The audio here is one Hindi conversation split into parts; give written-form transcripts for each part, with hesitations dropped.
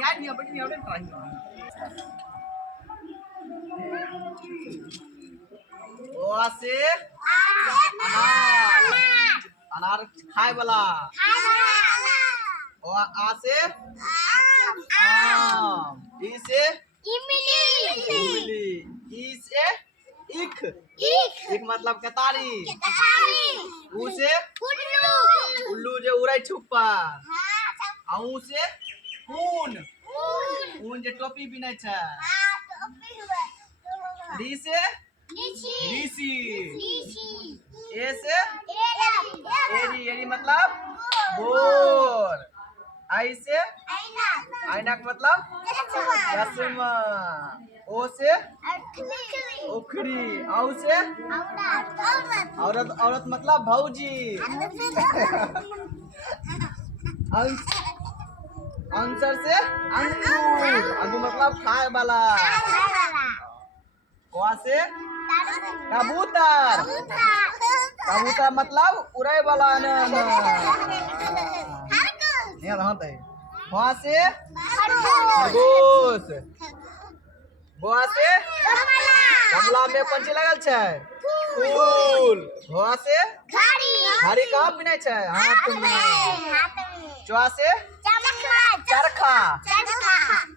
यार नहीं अपनी नहीं अपनी ओ से अनार अनार खाए वाला ओ आ से आम ई से इमली ई से इख इख मतलब केतारी ऊ से उल्लू जे उड़ै छै ऊपर आ ऊ से ऊन ऊन जे टोपी बिनै छै री से लीची ए से एरी एरी मतलब बोर आई से ऐनक मतलब चश्मा ओ से उखड़ी औ से औरत औरत मतलब भौजी आंसर से अंगूर अंगूर मतलब खाए वाला कौआ से कबूतर कबूतर मतलब उड़े वाला वहाँ से खरगोश गोवा से गमला में कौन चीज लगल छै फूल गोवा से घड़ी कहाँ पिनै छै हाथ में चुआ से चरखा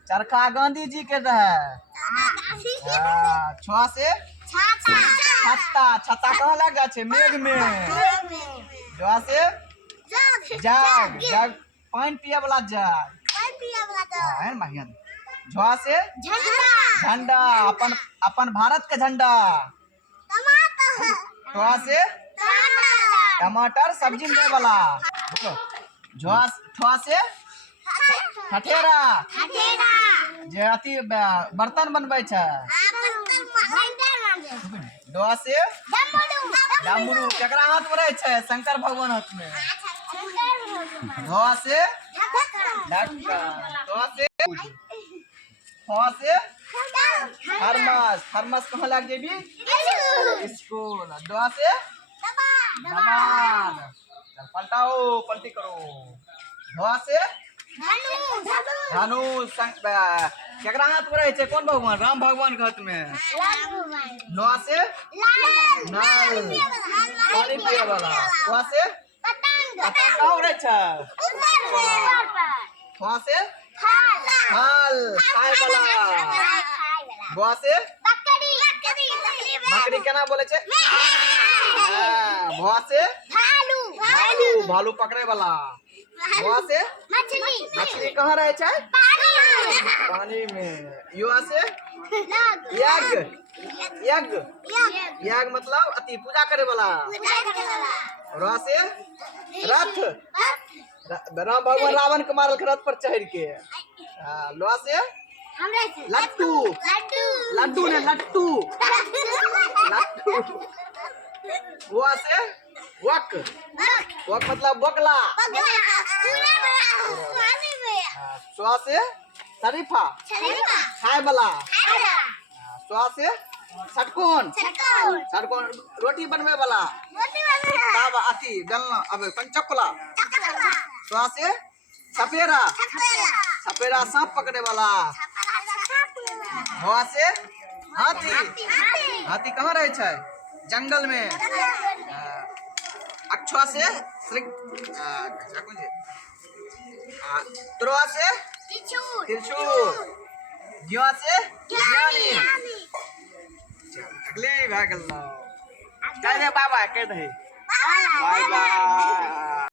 चरखा गांधी जी के रहे छुआ से छत्ता छत्ता कहाँ लगा छै मेघ में जुआ से जग जग पानी पिए वाला जग है ना झुआ से झंडा अपन अपन भारत के झंडा ठुआ से टमाटर सब्जी में वाला झुआ ठुआ से ठठेरा जे अथी बर्तन बनबै छै डोआ से डमरू केकरा हाथ में रहे छै शंकर भगवान हाथ में धोआ से ढक्कन धोआ से धोआ से थर्मस थर्मस कहाँ लग जेबी स्कूल धोआ से दबान चल पलटाओ पलटी करो धोआ से धनुष केकरा हाथ में रहे छै कौन भगवान राम भगवान के हाथ में लोहा से नल पानी पिए वाला लोहा से पतंग कहाँ रहे छै लोहा से हल खाए वाला लोहा से बकरी केना बोले छै लोहा से भालू भालू पकड़े वाला लोहा से मछली कहाँ रहे छै पानी में युवा से यज्ञ यज्ञ यज्ञ मतलब अति पूजा करे वाला रा से रथ राम भगवान रावण के मारल रथ पर चढ़ के लोहा से लट्टू लड्डू ने लट्टू लट्टू हुआ से वक वक मतलब बकला सुहा से शरीफा खाए वाला सुहा से षटकोण षटकोण रोटी बनवे वाला तब अथी बेलना अब पंचकुला सुहा से सपेरा सपेरा सांप पकड़े वाला हुआ से हाथी हाथी कहाँ रहे छै जंगल में अक्षुआ से त्रोआ से त्रिशूल ज्ञा से ज्ञानी अगली भाग लो कह दे बाबा कह दे बाय बाय।